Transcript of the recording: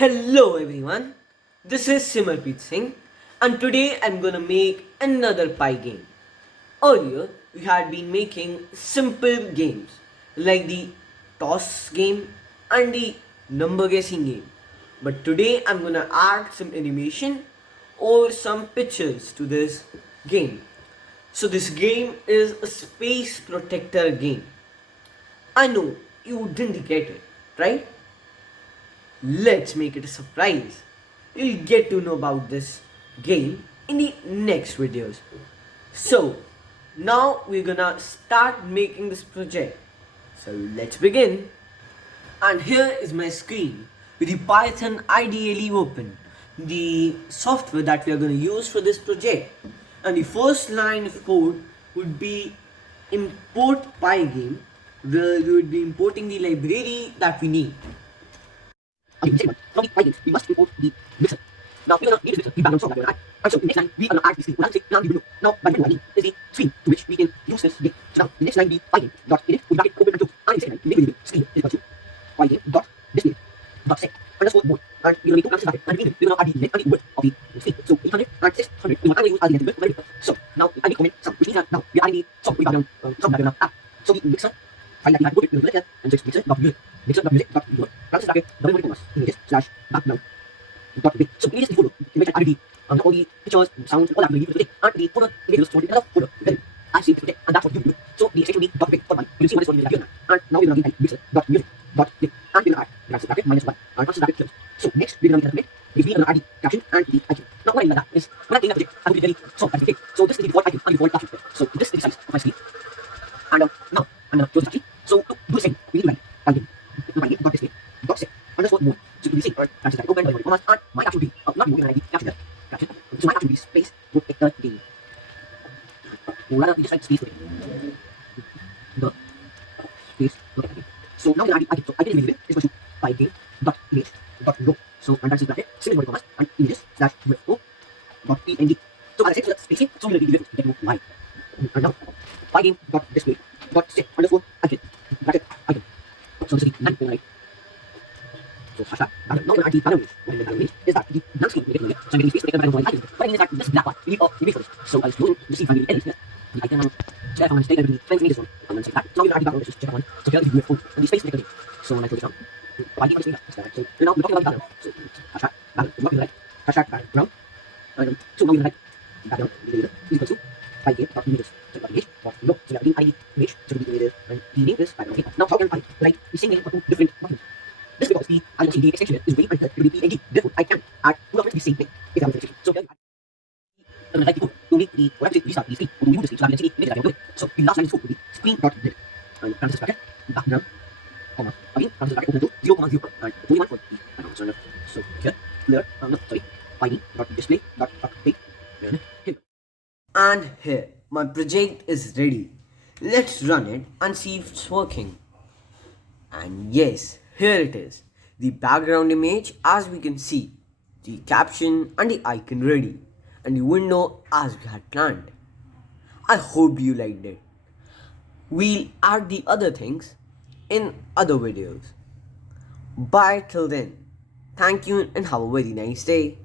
Hello everyone, this is Simarpreet Singh and today I'm gonna make another pie game. Earlier we had been making simple games like the toss game and the number guessing game. But today I'm gonna add some animation or some pictures to this game. So this game is a space protector game. I know you didn't get it, right? Let's make it a surprise. You'll get to know about this game in the next videos. So, now we're gonna start making this project. So, let's begin. And here is my screen with the Python IDE open, the software that we are going to use for this project. And the first line of code would be import pygame, where we would be importing the library that we need. And the second one, from the python, we must import the mixer. Now we're gonna need this mixer, the background song that we're gonna add. And so the next line, we are gonna add the screen. We're gonna say now the window. Now by the window is the screen to which we can use this game. So now the next line, the pygame dot edit with bracket open and close. And the second line, we make the screen is equal to pygame dot display dot set underscore mode. And we're gonna make two classes bracket. And we're gonna add the length and the width of the screen. So 800 and 600. We want to use as the length and width. So now I make comment sum, which means that now we are adding the song with background song that we're gonna add. So the mixer file that we had put it, we're gonna select and just mixer dot music. Mixer.music dot bracket double bracket commas images slash background dot big. So images is the folder. Image and ID. All the pictures, sounds, all that we need to take. And the folder images stored in another folder. Then I see it and that's what you do. So the extension will be dot big for one. You see what is stored in here. And now we're gonna get mixer dot music dot big. And we're gonna add bracket bracket minus one and constant bracket close. So next we're gonna get we're gonna add the caption and the icon. Now what I mean by that is when I'm doing a project, I will be very soft as it takes. So this is the default icon and the default caption. So this is the size of my screen. And now I'm gonna close the caption. So to do the same, we need to write pygame. Pygame dot display dot set underscore mode. So you will see caption type open by commas and my caption will be not moving ID caption caption. So my caption will be space protector game. Or rather we just write space protector. The space protector game. So now we can add the icon. So icon is equal to pygame dot image dot row. So and that's bracket single commas and images slash UFO dot png. So as I said, so that's spacing. So we will be get to y. And now pygame dot display dot set underscore icon bracket icon. So this is the blank right. So hashtag background. Now we're going to add the background image. What the background image is that the blank screen we get to it. So I'm getting space taken background icon. What I mean is that this black part we need image for this. So I'll scroll to see if I need edit here. The icon check on state everything friends images one. And then say that. So now we're going to add the background image. Check on. So here is the UFO and the space taken. So when I close it down. Why do you want to say that? So now we're talking about the background. So hashtag background. So what we write hashtag background. So now we write background is equal to pygame dot images. So image dot row. So we are adding ID image. So the images and the name is background. Okay. Now how can I write the same name for two different documents? This because the IMC extension is very unfair to be PNG. Therefore, I can add two documents the same thing if I want to extension. So here I like to make the what I say restart the screen or to remove the screen so I can see the image that I can do it. So the last line is code will be screen dot grid and parenthesis bracket background comma again parenthesis bracket open to 0,0 and 21 for the background. So here pygame dot display dot update. And here my project is ready. Let's run it and see if it's working. And yes, here it is, the background image as we can see, the caption and the icon ready, and the window as we had planned. I hope you liked it. We'll add the other things in other videos. Bye till then. Thank you and have a very nice day.